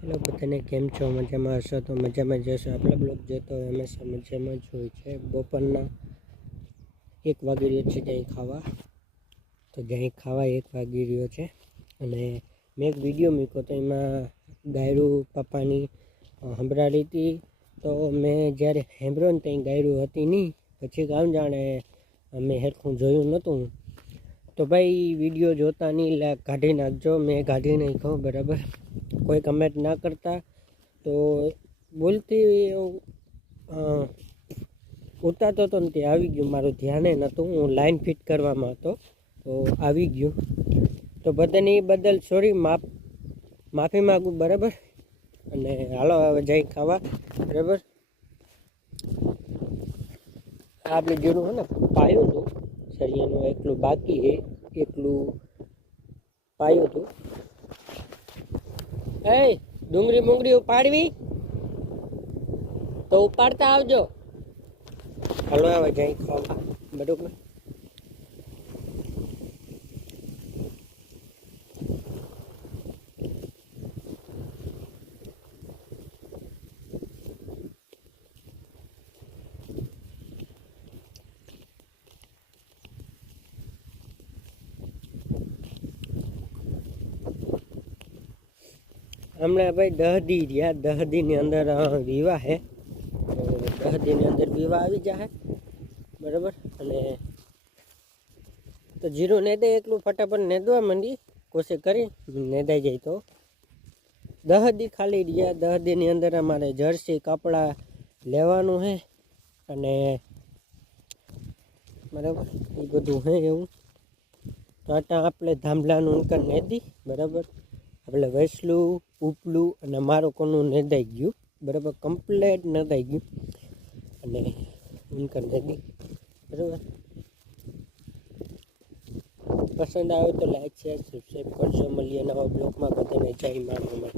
Hello બધાને, કેમ છો? મજામાં હશો તો મજામાં જશો. આપણા બ્લોગ જોતો હોય હંમેશા મજામાં જ હોય છે. બપોરના 1 વાગી રહ્યો છે જ્યાં ખાવા, તો જ્યાં ખાવા 1 વાગી રહ્યો છે. અને મેં એક વિડીયો મૂક્યો તો એમાં ગાયરું પપ્પાની સંભળાવી હતી. તો મેં જ્યારે સાંભળ્યો ને ત્યાં ગાયરું હતી નહીં. પછી કામ જાણે મેં હેરખું જોયું નહોતું. તો ભાઈ વિડીયો જોતા નહીં એટલે કાઢી નાખજો. મેં કાઢી નાખ્યો, બરાબર. કોઈ કમેન્ટ ના કરતા. તો બોલતી ઉતારતો હતો ને તે આવી ગયું, મારું ધ્યાને નહોતું, હું લાઈન ફિટ કરવામાં હતો તો આવી ગયું. તો બધાની બદલ સોરી, માફી માગું, બરાબર. અને હાલો હવે જઈ ખાવા, બરાબર. આપણે જેનું હે ને પાયું હતું સરિયાનું, એટલું બાકી છે, એટલું પાયું હતું. એ ડુંગળી મુંગળી ઉપાડવી તો ઉપાડતા આવજો. હાલો હવે જઈ ખાવા, બરાબર. હમણાં ભાઈ 10 દી રહ્યા, 10 દીની અંદર વિવાહ હે. તો 10 દીની અંદર વિવાહ આવી જાય, બરાબર. અને તો જીરું નેદે એટલું ફટાફટ નેદવા માંડી, કોશિશ કરી નેદાઈ જાય તો. 10 દી ખાલી રહ્યા. 10 દીની અંદર અમારે જર્સી કપડાં લેવાનું છે અને બરાબર એ બધું હે એવું. તો આટા આપણે ધાંભલાનું અંકર નેદી, બરાબર. આપણે વેસલું, ઉપલું અને મારું કોનું નેદાઈ ગયું, બરાબર. કમ્પ્લેટ નેદાઈ ગયું અને અંકર નેદી, બરાબર. પસંદ આવે તો લાઈક, શેર, સબસ્ક્રાઈબ કરજો. મળીએ નવા બ્લોગમાં. બધાને જય મા.